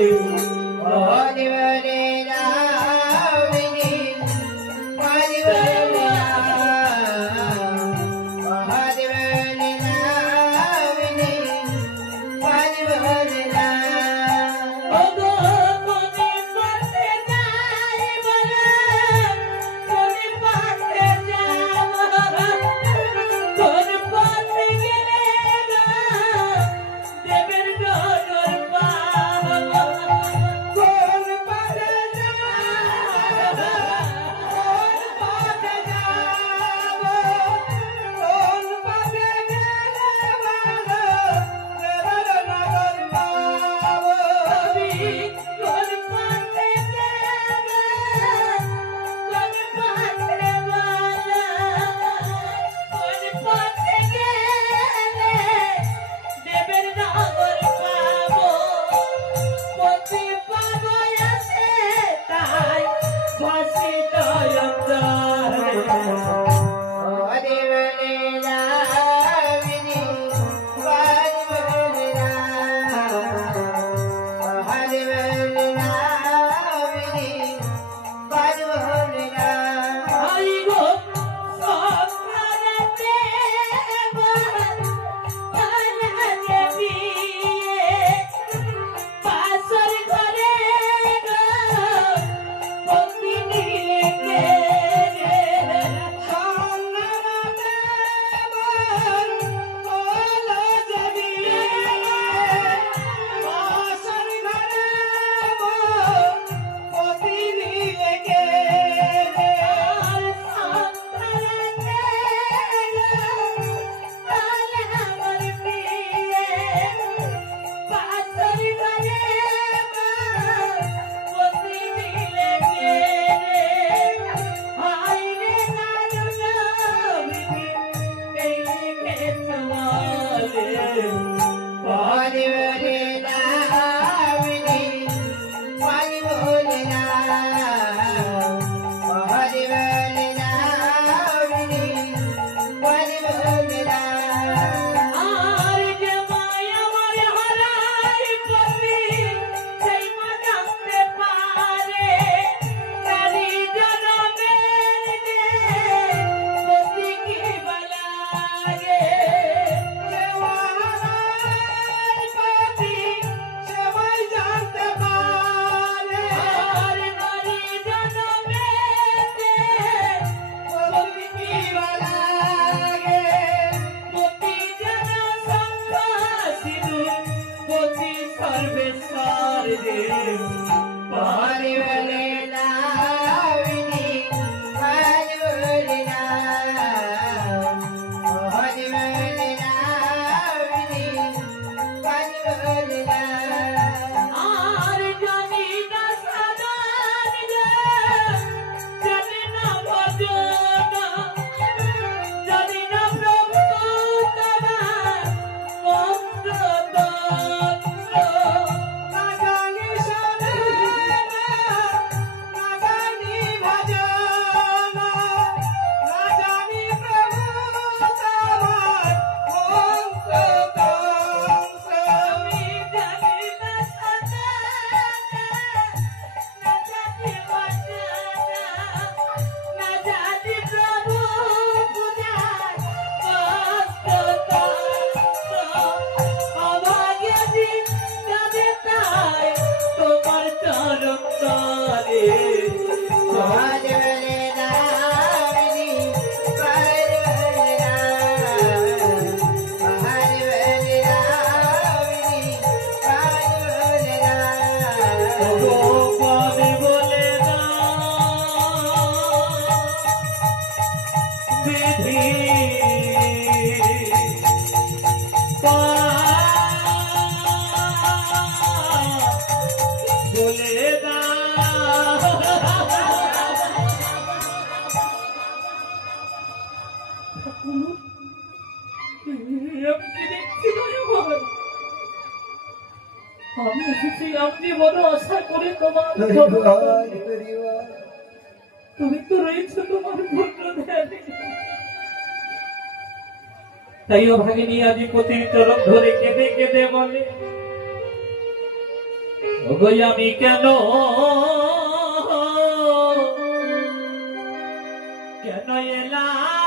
Deus. আমি এসেছি আপনি বড় আশা করে তোমার তুমি তো তাই ও ভাগিনী আজি পতির চরণ ধরে কেঁদে কেঁদে বলে আমি কেন? কেন এলাম?